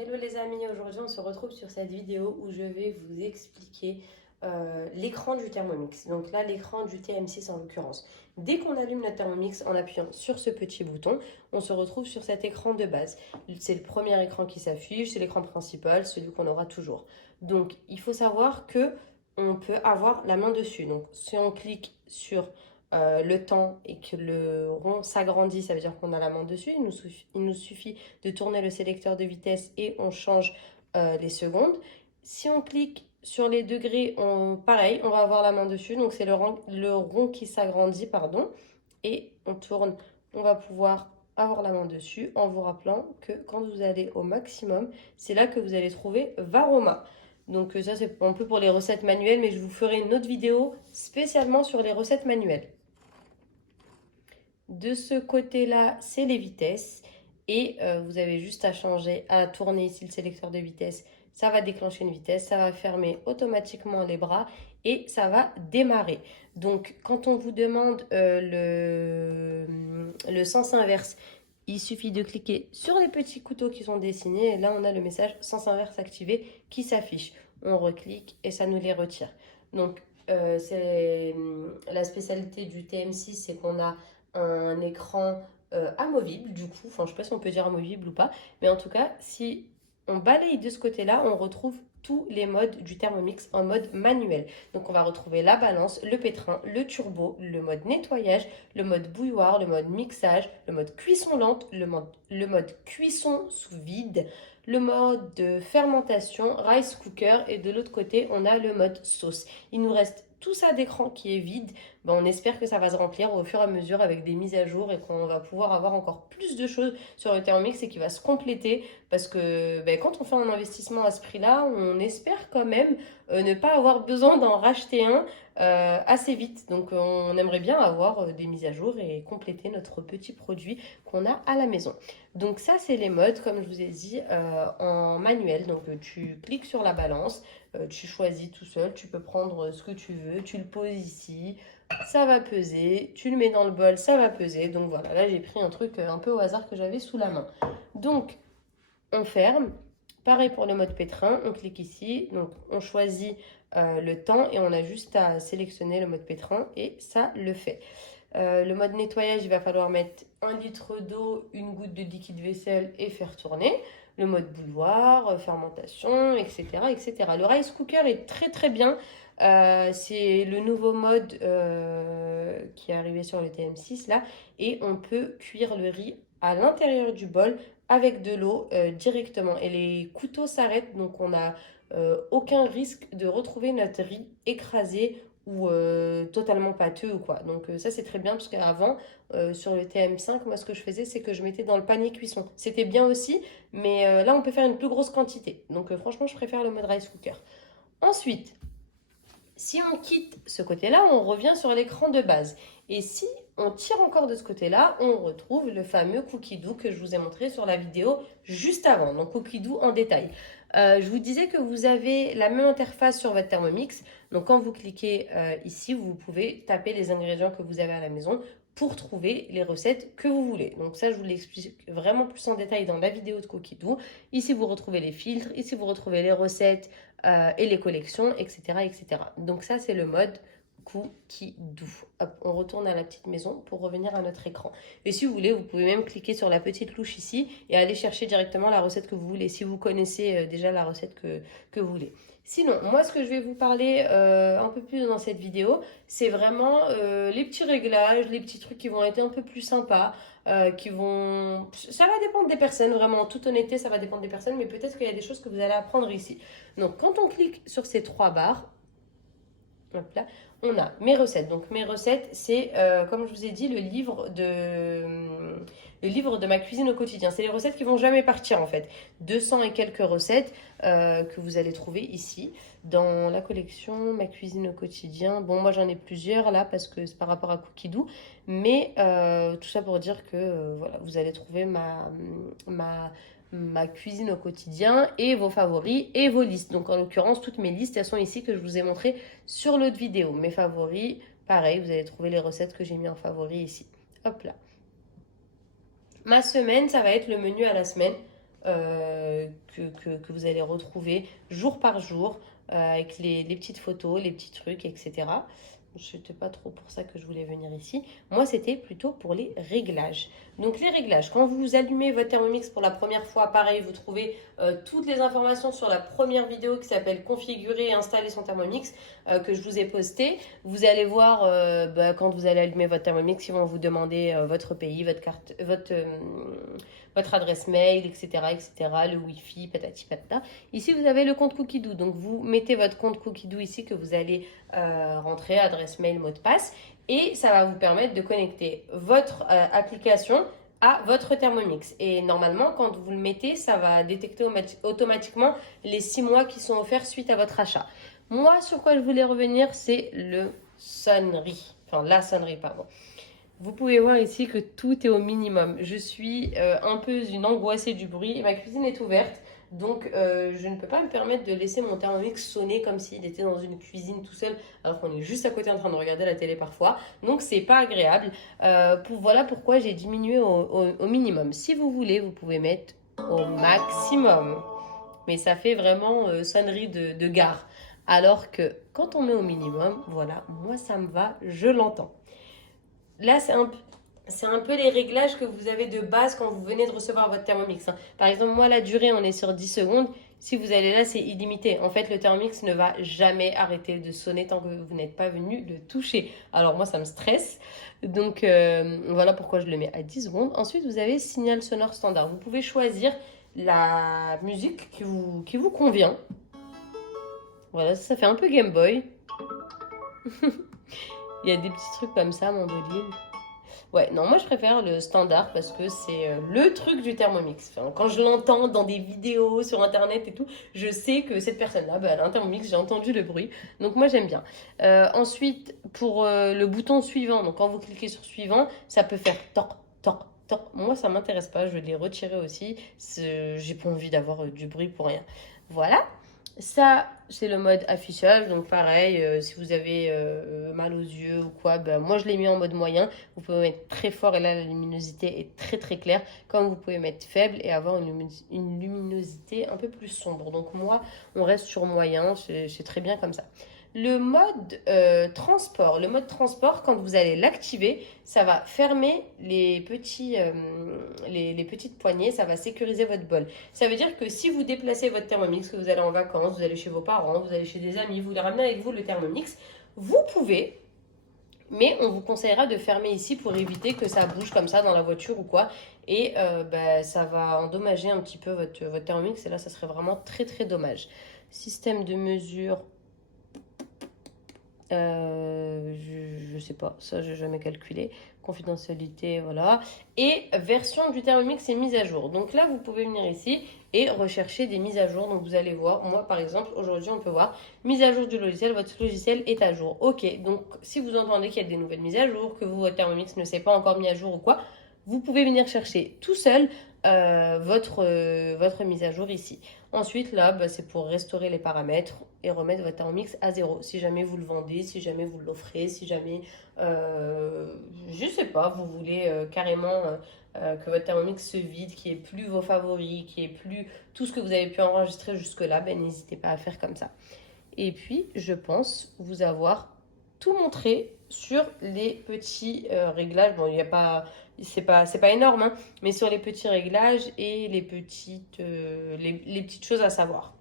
Hello les amis, aujourd'hui on se retrouve sur cette vidéo où je vais vous expliquer l'écran du Thermomix. Donc là l'écran du TM6 en l'occurrence. Dès qu'on allume notre Thermomix en appuyant sur ce petit bouton, on se retrouve sur cet écran de base. C'est le premier écran qui s'affiche, c'est l'écran principal, celui qu'on aura toujours. Donc il faut savoir que on peut avoir la main dessus. Donc si on clique sur le temps et que le rond s'agrandit, ça veut dire qu'on a la main dessus. Il nous suffit de tourner le sélecteur de vitesse et on change les secondes. Si on clique sur les degrés, pareil, on va avoir la main dessus. Donc c'est le rond qui s'agrandit, pardon. Et on tourne, on va pouvoir avoir la main dessus en vous rappelant que quand vous allez au maximum, c'est là que vous allez trouver Varoma. Donc ça c'est un peu pour les recettes manuelles, mais je vous ferai une autre vidéo spécialement sur les recettes manuelles. De ce côté-là, c'est les vitesses. Et vous avez juste à changer, à tourner ici le sélecteur de vitesse. Ça va déclencher une vitesse, ça va fermer automatiquement les bras et ça va démarrer. Donc, quand on vous demande le sens inverse, il suffit de cliquer sur les petits couteaux qui sont dessinés. Et là, on a le message sens inverse activé qui s'affiche. On reclique et ça nous les retire. Donc, c'est la spécialité du TM6, c'est qu'on a un écran amovible du coup, enfin je sais pas si on peut dire amovible ou pas, mais en tout cas si on balaye de ce côté-là, on retrouve tous les modes du Thermomix en mode manuel. Donc on va retrouver la balance, le pétrin, le turbo, le mode nettoyage, le mode bouilloire, le mode mixage, le mode cuisson lente, le mode cuisson sous vide, le mode de fermentation, rice cooker et de l'autre côté on a le mode sauce. Il nous reste tout ça d'écran qui est vide. Ben, on espère que ça va se remplir au fur et à mesure avec des mises à jour et qu'on va pouvoir avoir encore plus de choses sur le Thermomix et qui va se compléter parce que ben, quand on fait un investissement à ce prix-là, on espère quand même ne pas avoir besoin d'en racheter un assez vite. Donc on aimerait bien avoir des mises à jour et compléter notre petit produit qu'on a à la maison. Donc ça c'est les modes comme je vous ai dit en manuel. Donc tu cliques sur la balance, tu choisis tout seul, tu peux prendre ce que tu veux, tu le poses ici, ça va peser, tu le mets dans le bol, ça va peser. Donc voilà, là j'ai pris un truc un peu au hasard que j'avais sous la main. Donc on ferme. Pareil pour le mode pétrin, on clique ici, donc on choisit le temps et on a juste à sélectionner le mode pétrin et ça le fait. Le mode nettoyage, il va falloir mettre 1 litre d'eau, une goutte de liquide vaisselle et faire tourner. Le mode bouilloire, fermentation, etc., etc. Le rice cooker est très très bien. C'est le nouveau mode qui est arrivé sur le TM6 là. Et on peut cuire le riz à l'intérieur du bol avec de l'eau directement. Et les couteaux s'arrêtent, donc on n'a aucun risque de retrouver notre riz écrasé ou totalement pâteux ou quoi. Donc ça c'est très bien parce qu'avant sur le TM5, moi ce que je faisais c'est que je mettais dans le panier cuisson. C'était bien aussi, mais là on peut faire une plus grosse quantité. Donc franchement je préfère le mode rice cooker. Ensuite, si on quitte ce côté-là, on revient sur l'écran de base. Et si on tire encore de ce côté-là, on retrouve le fameux Cookie Dough que je vous ai montré sur la vidéo juste avant. Donc Cookie Dough en détail. Je vous disais que vous avez la même interface sur votre Thermomix. Donc quand vous cliquez ici, vous pouvez taper les ingrédients que vous avez à la maison pour trouver les recettes que vous voulez. Donc ça, je vous l'explique vraiment plus en détail dans la vidéo de Cookie Dough. Ici, vous retrouvez les filtres. Ici, vous retrouvez les recettes et les collections, etc., etc. Donc ça, c'est le mode Cookie Dough. Hop, on retourne à la petite maison pour revenir à notre écran. Et si vous voulez, vous pouvez même cliquer sur la petite louche ici et aller chercher directement la recette que vous voulez, si vous connaissez déjà la recette que vous voulez. Sinon, moi, ce que je vais vous parler un peu plus dans cette vidéo, c'est vraiment les petits réglages, les petits trucs qui vont être un peu plus sympas, qui vont... Ça va dépendre des personnes, vraiment, en toute honnêteté, ça va dépendre des personnes, mais peut-être qu'il y a des choses que vous allez apprendre ici. Donc, quand on clique sur ces trois barres, hop là, on a mes recettes. Donc mes recettes, c'est comme je vous ai dit, le livre de ma cuisine au quotidien. C'est les recettes qui vont jamais partir en fait. 200 et quelques recettes que vous allez trouver ici dans la collection Ma cuisine au quotidien. Bon, moi j'en ai plusieurs là parce que c'est par rapport à Cookie Dough, mais tout ça pour dire que voilà, vous allez trouver ma cuisine au quotidien et vos favoris et vos listes. Donc en l'occurrence, toutes mes listes, elles sont ici que je vous ai montrées sur l'autre vidéo. Mes favoris, pareil, vous allez trouver les recettes que j'ai mis en favoris ici. Hop là. Ma semaine, ça va être le menu à la semaine. que vous allez retrouver jour par jour avec les petites photos, les petits trucs, etc. C'était pas trop pour ça que je voulais venir ici. Moi, c'était plutôt pour les réglages. Donc, les réglages, quand vous allumez votre Thermomix pour la première fois, pareil, vous trouvez toutes les informations sur la première vidéo qui s'appelle Configurer et installer son Thermomix que je vous ai postée. Vous allez voir quand vous allez allumer votre Thermomix, ils vont vous demander votre pays, votre carte, votre adresse mail, etc., le Wi-Fi, patati patata. Ici, vous avez le compte Cookidoo. Donc, vous mettez votre compte Cookidoo ici que vous allez rentrer, adresse mail, mot de passe. Et ça va vous permettre de connecter votre application à votre Thermomix. Et normalement, quand vous le mettez, ça va détecter automatiquement les 6 mois qui sont offerts suite à votre achat. Moi, sur quoi je voulais revenir, c'est le sonnerie. Enfin, la sonnerie, pardon. Vous pouvez voir ici que tout est au minimum. Je suis un peu une angoissée du bruit et ma cuisine est ouverte. Donc, je ne peux pas me permettre de laisser mon Thermomix sonner comme s'il était dans une cuisine tout seul, alors qu'on est juste à côté en train de regarder la télé parfois. Donc, c'est pas agréable. Voilà pourquoi j'ai diminué au minimum. Si vous voulez, vous pouvez mettre au maximum. Mais ça fait vraiment sonnerie de gare. Alors que quand on met au minimum, voilà, moi ça me va, je l'entends. Là, c'est un peu les réglages que vous avez de base quand vous venez de recevoir votre Thermomix. Par exemple, moi, la durée, on est sur 10 secondes. Si vous allez là, c'est illimité. En fait, le Thermomix ne va jamais arrêter de sonner tant que vous n'êtes pas venu le toucher. Alors moi, ça me stresse. Donc, voilà pourquoi je le mets à 10 secondes. Ensuite, vous avez signal sonore standard. Vous pouvez choisir la musique qui vous convient. Voilà, ça fait un peu Game Boy. Il y a des petits trucs comme ça, mandoline. Ouais, non, moi je préfère le standard parce que c'est le truc du Thermomix. Enfin, quand je l'entends dans des vidéos sur internet et tout, je sais que cette personne-là, bah, elle a un Thermomix, j'ai entendu le bruit. Donc moi j'aime bien. Ensuite, pour le bouton suivant, donc quand vous cliquez sur suivant, ça peut faire toc, toc, toc. Moi ça m'intéresse pas, je l'ai retiré aussi. J'ai pas envie d'avoir du bruit pour rien. Voilà. Ça, c'est le mode affichage. Donc pareil, si vous avez mal aux yeux ou quoi, ben, moi je l'ai mis en mode moyen. Vous pouvez mettre très fort et là la luminosité est très très claire. Comme vous pouvez mettre faible et avoir une luminosité un peu plus sombre. Donc moi, on reste sur moyen, c'est très bien comme ça. Le mode transport, quand vous allez l'activer, ça va fermer les petites poignées, ça va sécuriser votre bol. Ça veut dire que si vous déplacez votre Thermomix, que vous allez en vacances, vous allez chez vos parents, vous allez chez des amis, vous voulez ramener avec vous le Thermomix, vous pouvez, mais on vous conseillera de fermer ici pour éviter que ça bouge comme ça dans la voiture ou quoi. Et ça va endommager un petit peu votre Thermomix et là, ça serait vraiment très très dommage. Système de mesure. Je sais pas, ça j'ai jamais calculé. Confidentialité, voilà. Et version du Thermomix et mise à jour. Donc là, vous pouvez venir ici et rechercher des mises à jour. Donc vous allez voir, moi par exemple, aujourd'hui on peut voir mise à jour du logiciel, votre logiciel est à jour. Ok, donc si vous entendez qu'il y a des nouvelles mises à jour, que votre Thermomix ne s'est pas encore mis à jour ou quoi, vous pouvez venir chercher tout seul votre mise à jour ici. Ensuite, là, bah, c'est pour restaurer les paramètres et remettre votre Thermomix à zéro. Si jamais vous le vendez, si jamais vous l'offrez, si jamais, je sais pas, vous voulez carrément que votre Thermomix se vide, qu'il n'y ait plus vos favoris, qu'il n'y ait plus tout ce que vous avez pu enregistrer jusque-là, ben, n'hésitez pas à faire comme ça. Et puis, je pense vous avoir tout montré sur les petits réglages. Bon, il n'y a pas, c'est pas énorme, hein, mais sur les petits réglages et les petites choses à savoir.